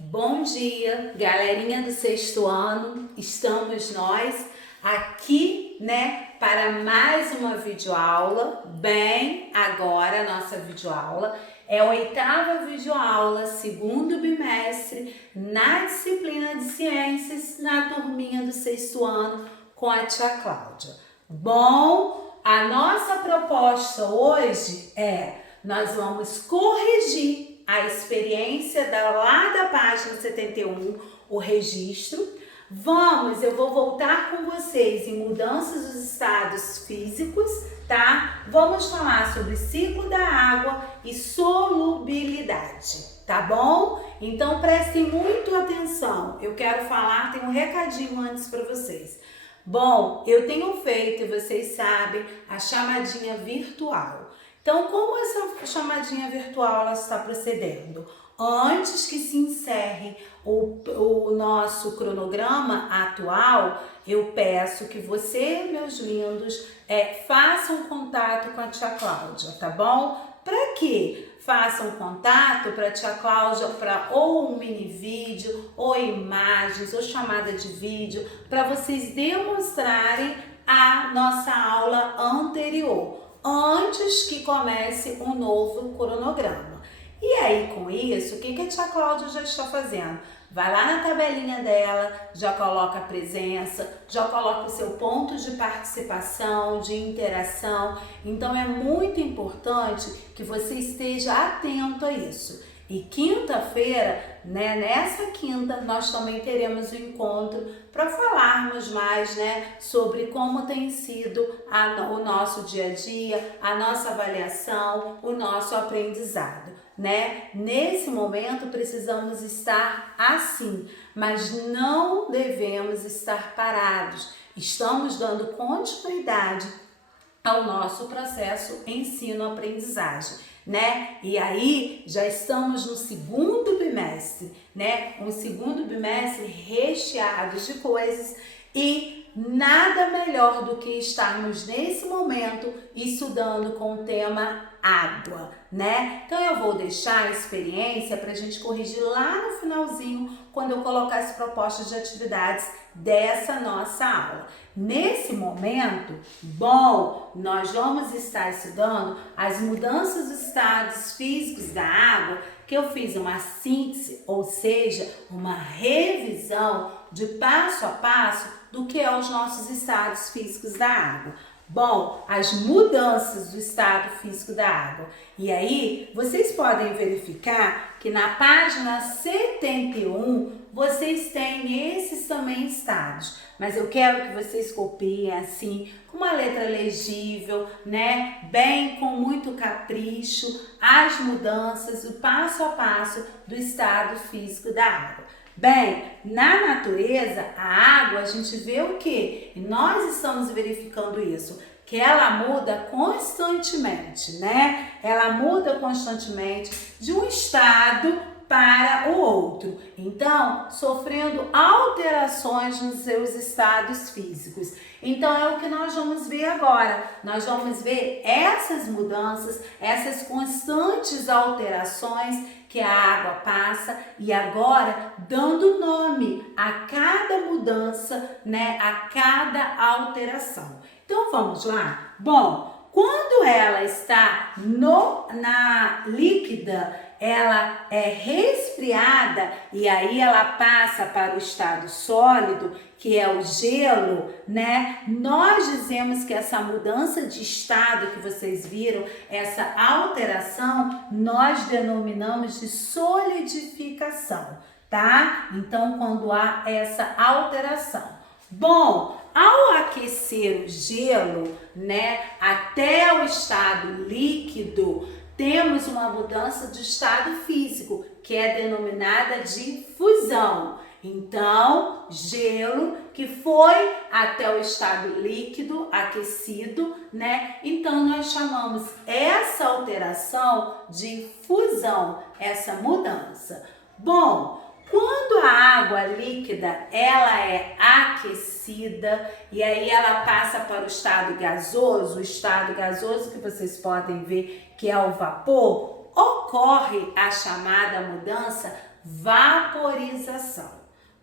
Bom dia, galerinha do sexto ano, estamos nós aqui, para mais uma videoaula. Bem, agora a nossa videoaula é a oitava videoaula, segundo bimestre, na disciplina de ciências, na turminha do sexto ano, com a tia Cláudia. Bom, a nossa proposta hoje nós vamos corrigir a experiência lá da página 71, o registro. Eu vou voltar com vocês em mudanças dos estados físicos, tá? Vamos falar sobre ciclo da água e solubilidade, tá bom? Então prestem muito atenção. Eu quero falar, tem um recadinho antes para vocês. Bom, eu tenho feito, e vocês sabem, a chamadinha virtual. Então, como essa chamadinha virtual ela está procedendo? Antes que se encerre o nosso cronograma atual, eu peço que você, meus lindos, façam contato com a tia Cláudia, tá bom? Para quê? Façam contato para a tia Cláudia para ou um mini vídeo, ou imagens, ou chamada de vídeo, para vocês demonstrarem a nossa aula anterior, antes que comece um novo cronograma. E aí, com isso, o que a tia Cláudia já está fazendo? Vai lá na tabelinha dela, já coloca a presença, já coloca o seu ponto de participação, de interação. Então, é muito importante que você esteja atento a isso. E quinta-feira, nessa quinta, nós também teremos um encontro para falarmos mais, sobre como tem sido o nosso dia a dia, a nossa avaliação, o nosso aprendizado, Nesse momento precisamos estar assim, mas não devemos estar parados. Estamos dando continuidade ao nosso processo ensino-aprendizagem. E aí já estamos no segundo bimestre, um segundo bimestre recheado de coisas e nada melhor do que estarmos nesse momento estudando com o tema água, Então eu vou deixar a experiência para a gente corrigir lá no finalzinho, quando eu colocar as propostas de atividades dessa nossa aula. Nesse momento, nós vamos estar estudando as mudanças dos estados físicos da água, que eu fiz uma síntese, ou seja, uma revisão de passo a passo do que é os nossos estados físicos da água. As mudanças do estado físico da água. E aí, vocês podem verificar que na página 71, vocês têm esses também estados. Mas eu quero que vocês copiem assim, com uma letra legível, Bem, com muito capricho, as mudanças, o passo a passo do estado físico da água. Bem, na natureza, a água, a gente vê o quê? E nós estamos verificando isso, que ela muda constantemente, Ela muda constantemente de um estado para o outro. Então, sofrendo alterações nos seus estados físicos. Então, é o que nós vamos ver agora. Nós vamos ver essas mudanças, essas constantes alterações que a água passa e agora dando nome a cada mudança, a cada alteração. Então, vamos lá? Quando ela está na líquida, ela é resfriada e aí ela passa para o estado sólido, que é o gelo, Nós dizemos que essa mudança de estado que vocês viram, essa alteração, nós denominamos de solidificação, tá? Então, quando há essa alteração. Ao aquecer o gelo, até o estado líquido, temos uma mudança de estado físico, que é denominada de fusão. Então, gelo que foi até o estado líquido, aquecido, Então, nós chamamos essa alteração de fusão, essa mudança. Quando a água líquida ela é aquecida e aí ela passa para o estado gasoso que vocês podem ver que é o vapor, ocorre a chamada mudança vaporização.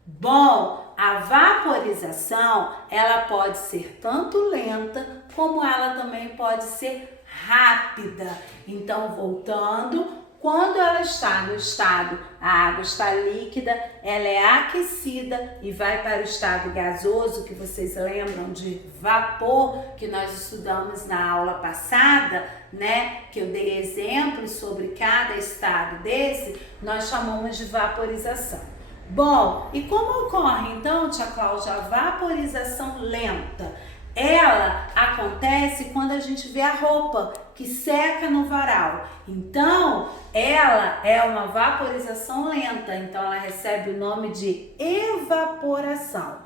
Bom, a vaporização, ela pode ser tanto lenta, como ela também pode ser rápida. Então, voltando, quando ela está no estado, a água está líquida, ela é aquecida e vai para o estado gasoso, que vocês lembram de vapor, que nós estudamos na aula passada, né? Que eu dei exemplos sobre cada estado desse, nós chamamos de vaporização. Bom, e como ocorre então, tia Cláudia, a vaporização lenta? Ela acontece quando a gente vê a roupa que seca no varal. Então, ela é uma vaporização lenta, então ela recebe o nome de evaporação.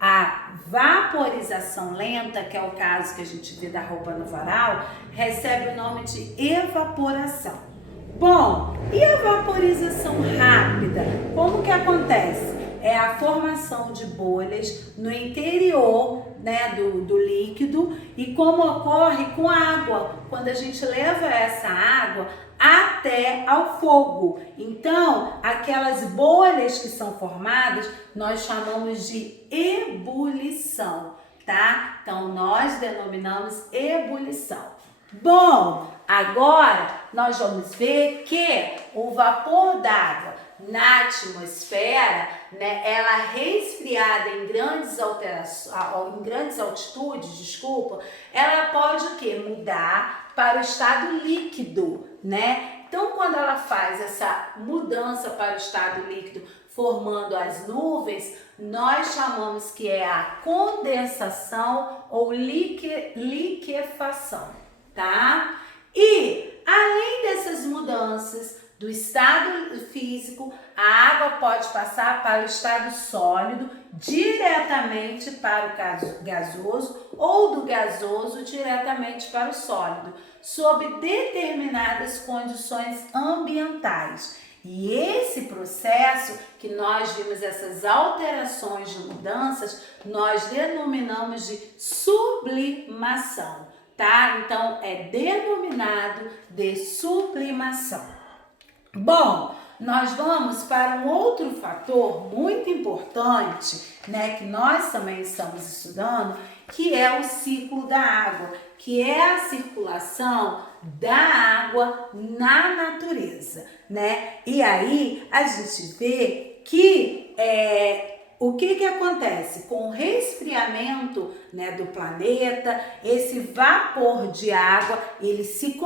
A vaporização lenta, que é o caso que a gente vê da roupa no varal, recebe o nome de evaporação. Bom, e a vaporização rápida? Como que acontece? É a formação de bolhas no interior, né, do líquido, e como ocorre com água, quando a gente leva essa água até ao fogo. Então, aquelas bolhas que são formadas, nós chamamos de ebulição, tá? Então, nós denominamos ebulição. Bom, agora nós vamos ver que o vapor d'água na atmosfera, né, ela resfriada em grandes altitudes, ela pode o quê? Mudar para o estado líquido, né? Então, quando ela faz essa mudança para o estado líquido, formando as nuvens, nós chamamos que é a condensação ou liquefação, tá? E além dessas mudanças do estado físico, a água pode passar para o estado sólido diretamente para o gasoso ou do gasoso diretamente para o sólido, sob determinadas condições ambientais. E esse processo que nós vimos, essas alterações de mudanças, nós denominamos de sublimação, tá? Então, é denominado de sublimação. Bom, nós vamos para um outro fator muito importante, né, que nós também estamos estudando, que é o ciclo da água, que é a circulação da água na natureza, né? E aí a gente vê que o que acontece com o resfriamento, né, do planeta, esse vapor de água, ele se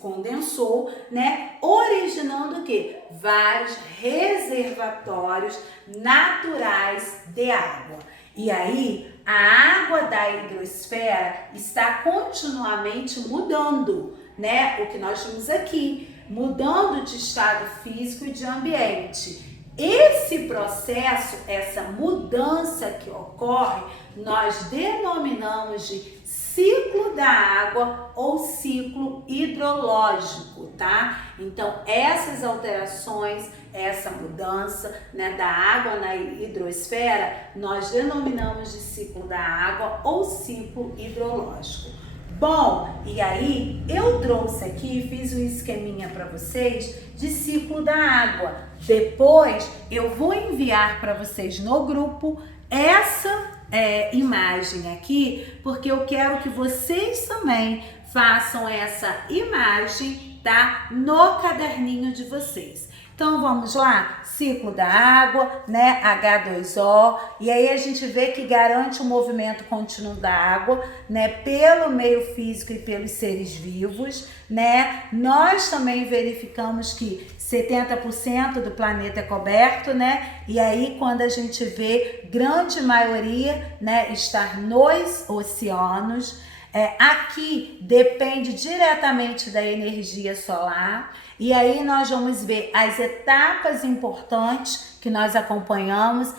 condensou, né, originando o quê? Vários reservatórios naturais de água. E aí, a água da hidrosfera está continuamente mudando, né? O que nós temos aqui, mudando de estado físico e de ambiente. Esse processo, essa mudança que ocorre, nós denominamos de ciclo da água ou ciclo hidrológico, tá? Então, essas alterações, essa mudança, né, da água na hidrosfera, nós denominamos de ciclo da água ou ciclo hidrológico. Bom, e aí eu trouxe aqui, fiz um esqueminha para vocês de ciclo da água. Depois eu vou enviar para vocês no grupo essa imagem aqui, porque eu quero que vocês também façam essa imagem, tá? No caderninho de vocês. Então vamos lá, ciclo da água, né, H2O, e aí a gente vê que garante o movimento contínuo da água, né, pelo meio físico e pelos seres vivos, né. Nós também verificamos que 70% do planeta é coberto, né, e aí quando a gente vê grande maioria, né, estar nos oceanos. Aqui depende diretamente da energia solar, e aí nós vamos ver as etapas importantes que nós acompanhamos,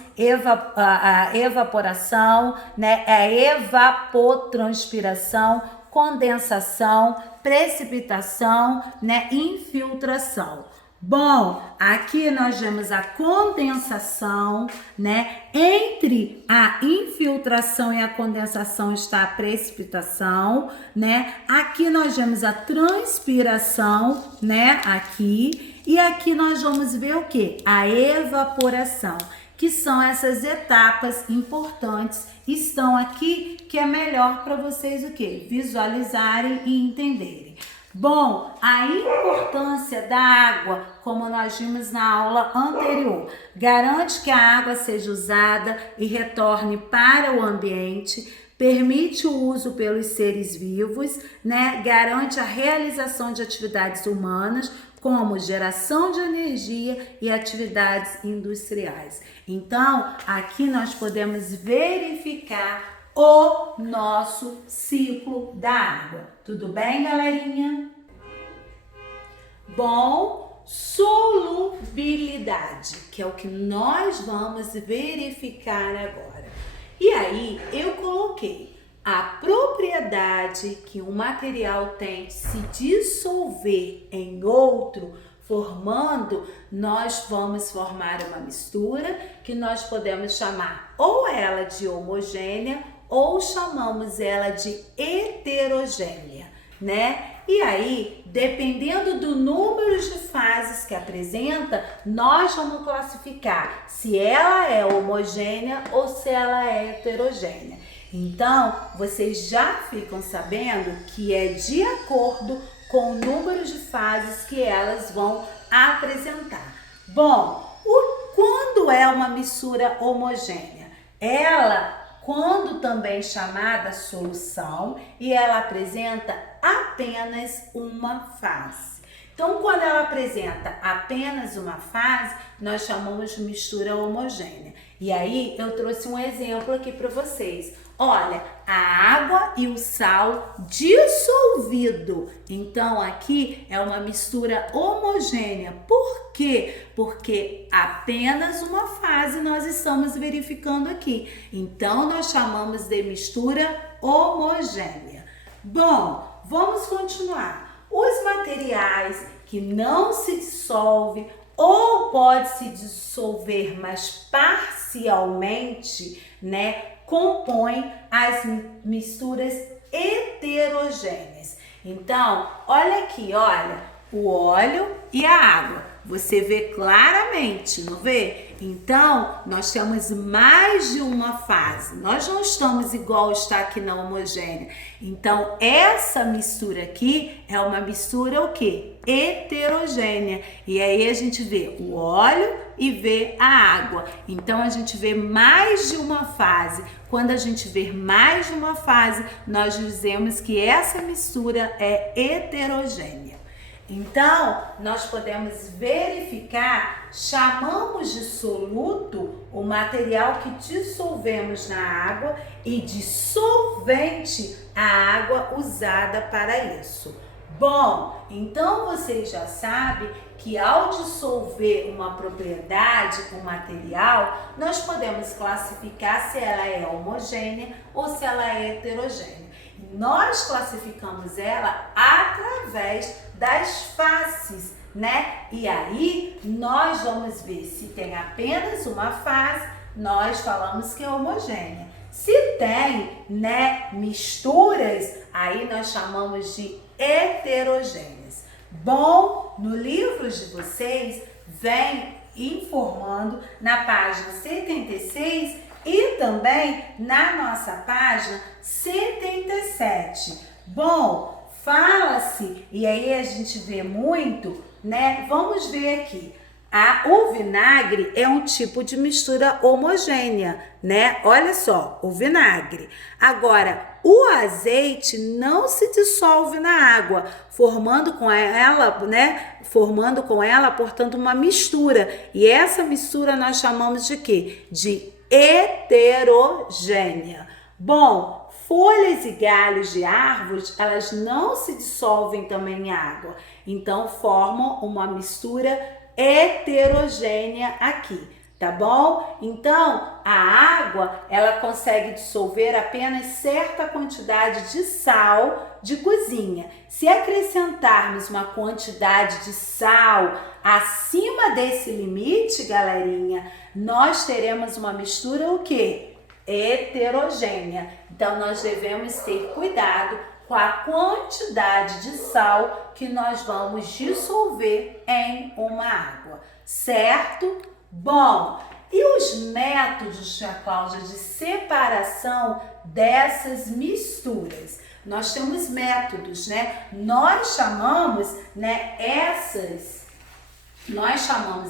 a evaporação, né, a evapotranspiração, condensação, precipitação, né, infiltração. Bom, aqui nós vemos a condensação, né? Entre a infiltração e a condensação está a precipitação, né? Aqui nós vemos a transpiração, né? Aqui. E aqui nós vamos ver o que? A evaporação, que são essas etapas importantes, estão aqui, que é melhor para vocês o que? Visualizarem e entenderem. Bom, a importância da água, como nós vimos na aula anterior, garante que a água seja usada e retorne para o ambiente, permite o uso pelos seres vivos, né? Garante a realização de atividades humanas, como geração de energia e atividades industriais. Então, aqui nós podemos verificar o nosso ciclo da água. Tudo bem, galerinha? Bom, solubilidade, que é o que nós vamos verificar agora. E aí, eu coloquei a propriedade que um material tem de se dissolver em outro, formando, nós vamos formar uma mistura que nós podemos chamar ou ela de homogênea ou chamamos ela de heterogênea, né? E aí, dependendo do número de fases que apresenta, nós vamos classificar se ela é homogênea ou se ela é heterogênea. Então, vocês já ficam sabendo que é de acordo com o número de fases que elas vão apresentar. Bom, quando é uma mistura homogênea? Ela, quando também chamada solução, e ela apresenta apenas uma fase. Então, quando ela apresenta apenas uma fase, nós chamamos de mistura homogênea. E aí, eu trouxe um exemplo aqui para vocês. Olha, a água e o sal dissolvido. Então, aqui é uma mistura homogênea. Por quê? Porque apenas uma fase nós estamos verificando aqui. Então, nós chamamos de mistura homogênea. Bom, vamos continuar. Os materiais que não se dissolvem ou pode se dissolver, mas parcialmente, né, compõem as misturas heterogêneas. Então, olha aqui, olha, o óleo e a água. Você vê claramente, não vê? Então, nós temos mais de uma fase. Nós não estamos igual está aqui na homogênea. Então, essa mistura aqui é uma mistura o quê? Heterogênea. E aí a gente vê o óleo e vê a água. Então, a gente vê mais de uma fase. Quando a gente vê mais de uma fase, nós dizemos que essa mistura é heterogênea. Então, nós podemos verificar, chamamos de soluto o material que dissolvemos na água e de solvente a água usada para isso. Bom, então vocês já sabem que ao dissolver uma propriedade, um material, nós podemos classificar se ela é homogênea ou se ela é heterogênea. Nós classificamos ela através das faces, né? E aí nós vamos ver se tem apenas uma fase, nós falamos que é homogênea. Se tem, né, misturas, aí nós chamamos de heterogêneas. Bom, no livro de vocês vem informando na página 76 e também na nossa página 77. Bom, fala-se, e aí a gente vê muito, né? Vamos ver aqui. O vinagre é um tipo de mistura homogênea, né? Olha só, o vinagre. Agora, o azeite não se dissolve na água, formando com ela, portanto, uma mistura. E essa mistura nós chamamos de quê? De heterogênea. Bom, folhas e galhos de árvores, elas não se dissolvem também em água. Então, formam uma mistura heterogênea aqui, tá bom? Então, a água, ela consegue dissolver apenas certa quantidade de sal de cozinha. Se acrescentarmos uma quantidade de sal acima desse limite, galerinha, nós teremos uma mistura o quê? Heterogênea. Então, nós devemos ter cuidado com a quantidade de sal que nós vamos dissolver em uma água, certo? Bom, e os métodos, tia Cláudia, de separação dessas misturas? Nós temos métodos, né? Nós chamamos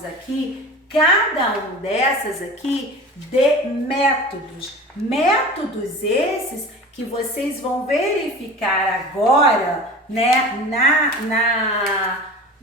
aqui, cada um dessas aqui, de métodos. Métodos esses que vocês vão verificar agora, né,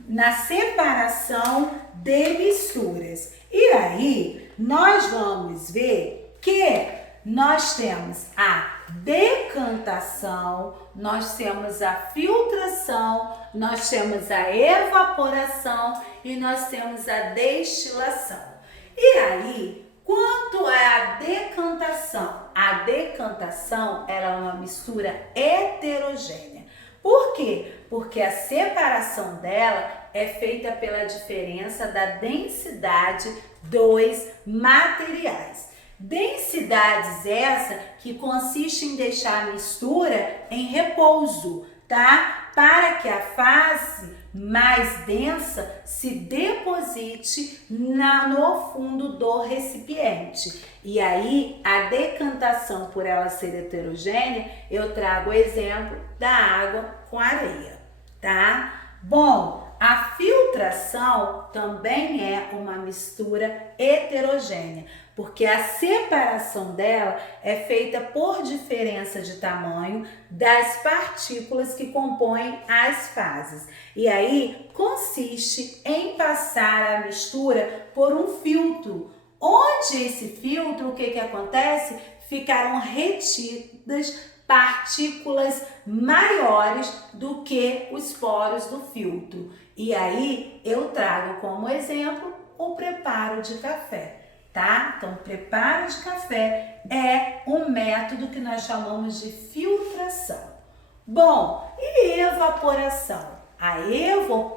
na separação de misturas. E aí, nós vamos ver que nós temos a decantação, nós temos a filtração, nós temos a evaporação e nós temos a destilação. E aí, quanto é a decantação? A decantação, ela é uma mistura heterogênea. Por quê? Porque a separação dela é feita pela diferença da densidade dos materiais. Densidades essa que consiste em deixar a mistura em repouso, tá? Para que a fase mais densa se deposite no fundo do recipiente. E aí, a decantação, por ela ser heterogênea, eu trago o exemplo da água com areia, tá? Bom, a filtração também é uma mistura heterogênea, porque a separação dela é feita por diferença de tamanho das partículas que compõem as fases. E aí consiste em passar a mistura por um filtro, onde esse filtro, o que acontece? Ficarão retidas partículas maiores do que os poros do filtro. E aí eu trago como exemplo o preparo de café, tá? Então, o preparo de café é um método que nós chamamos de filtração. Bom, e evaporação? A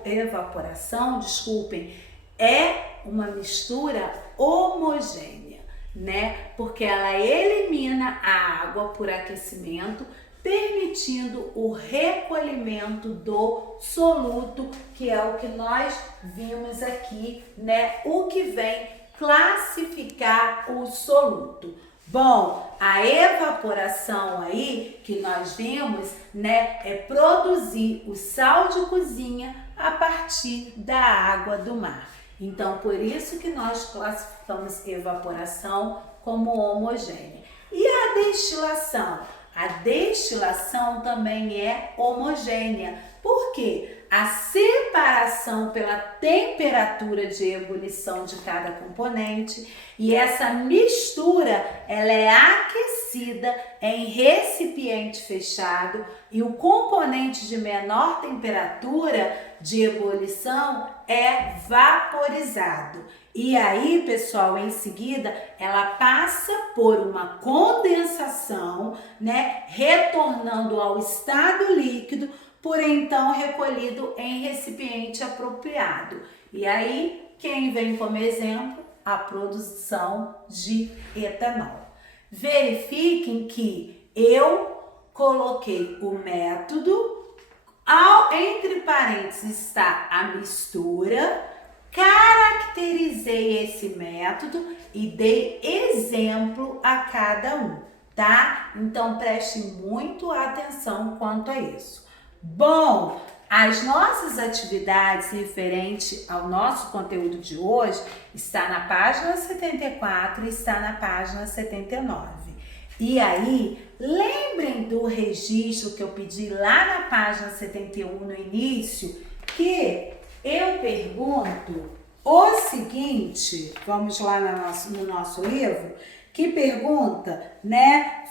evaporação, desculpem, é uma mistura homogênea, né? Porque ela elimina a água por aquecimento, permitindo o recolhimento do soluto, que é o que nós vimos aqui, né? O que vem classificar o soluto. Bom, a evaporação aí que nós vimos, né, é produzir o sal de cozinha a partir da água do mar. Então, por isso que nós classificamos evaporação como homogênea. E a destilação? A destilação também é homogênea. Por quê? A separação pela temperatura de ebulição de cada componente e essa mistura, ela é aquecida em recipiente fechado e o componente de menor temperatura de ebulição é vaporizado. E aí, pessoal, em seguida, ela passa por uma condensação, né, retornando ao estado líquido, por então recolhido em recipiente apropriado. E aí, quem vem como exemplo? A produção de etanol. Verifiquem que eu coloquei o método, entre parênteses está a mistura, caracterizei esse método e dei exemplo a cada um, tá? Então, prestem muito atenção quanto a isso. Bom, as nossas atividades referentes ao nosso conteúdo de hoje está na página 74 e está na página 79. E aí, lembrem do registro que eu pedi lá na página 71 no início, que eu pergunto o seguinte, vamos lá no nosso livro, que pergunta, né,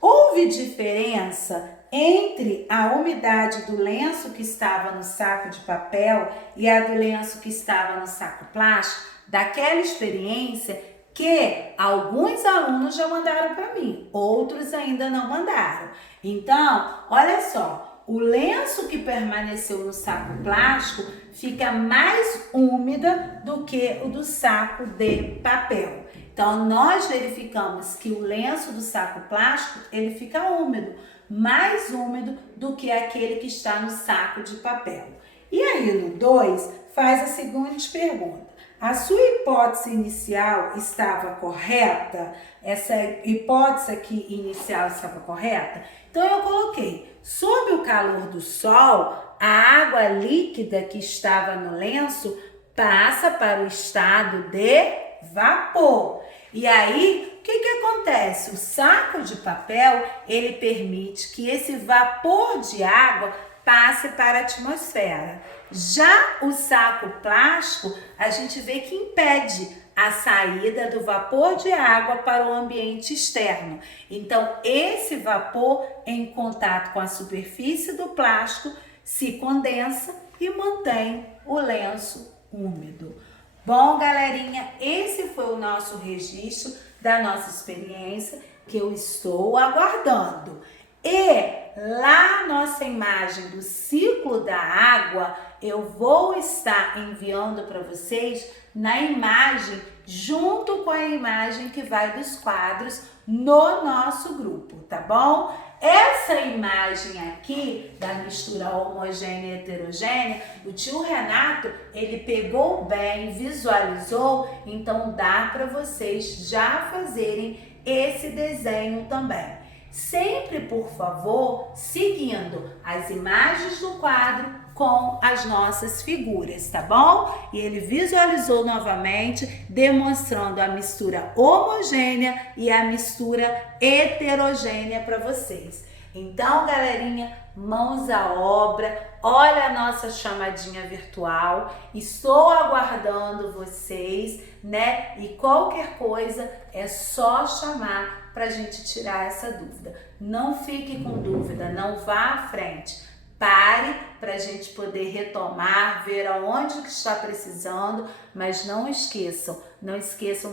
houve diferença entre a umidade do lenço que estava no saco de papel e a do lenço que estava no saco plástico? Daquela experiência que alguns alunos já mandaram para mim, outros ainda não mandaram. Então, olha só, o lenço que permaneceu no saco plástico fica mais úmida do que o do saco de papel. Então, nós verificamos que o lenço do saco plástico, ele fica úmido, mais úmido do que aquele que está no saco de papel. E aí no 2, faz a seguinte pergunta. A sua hipótese inicial estava correta? Essa hipótese aqui inicial estava correta? Então eu coloquei, sob o calor do sol, a água líquida que estava no lenço passa para o estado de vapor. E aí, o que acontece? O saco de papel, ele permite que esse vapor de água passe para a atmosfera. Já o saco plástico, a gente vê que impede a saída do vapor de água para o ambiente externo. Então, esse vapor, em contato com a superfície do plástico, se condensa e mantém o lenço úmido. Bom, galerinha, esse foi o nosso registro da nossa experiência que eu estou aguardando. E lá nossa imagem do ciclo da água, eu vou estar enviando para vocês na imagem, junto com a imagem que vai dos quadros no nosso grupo, tá bom? Essa imagem aqui da mistura homogênea e heterogênea, o tio Renato, ele pegou bem, visualizou, então dá para vocês já fazerem esse desenho também. Sempre, por favor, seguindo as imagens do quadro com as nossas figuras, tá bom? E ele visualizou novamente, demonstrando a mistura homogênea e a mistura heterogênea para vocês. Então, galerinha, mãos à obra, olha a nossa chamadinha virtual, estou aguardando vocês, né? E qualquer coisa é só chamar para a gente tirar essa dúvida. Não fique com dúvida, não vá à frente. Pare para a gente poder retomar, ver aonde que está precisando, mas não esqueçam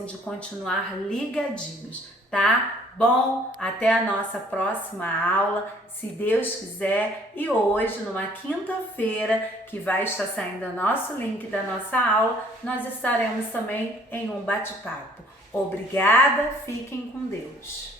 de continuar ligadinhos, tá? Bom, até a nossa próxima aula, se Deus quiser. E hoje, numa quinta-feira, que vai estar saindo o nosso link da nossa aula, nós estaremos também em um bate-papo. Obrigada, fiquem com Deus.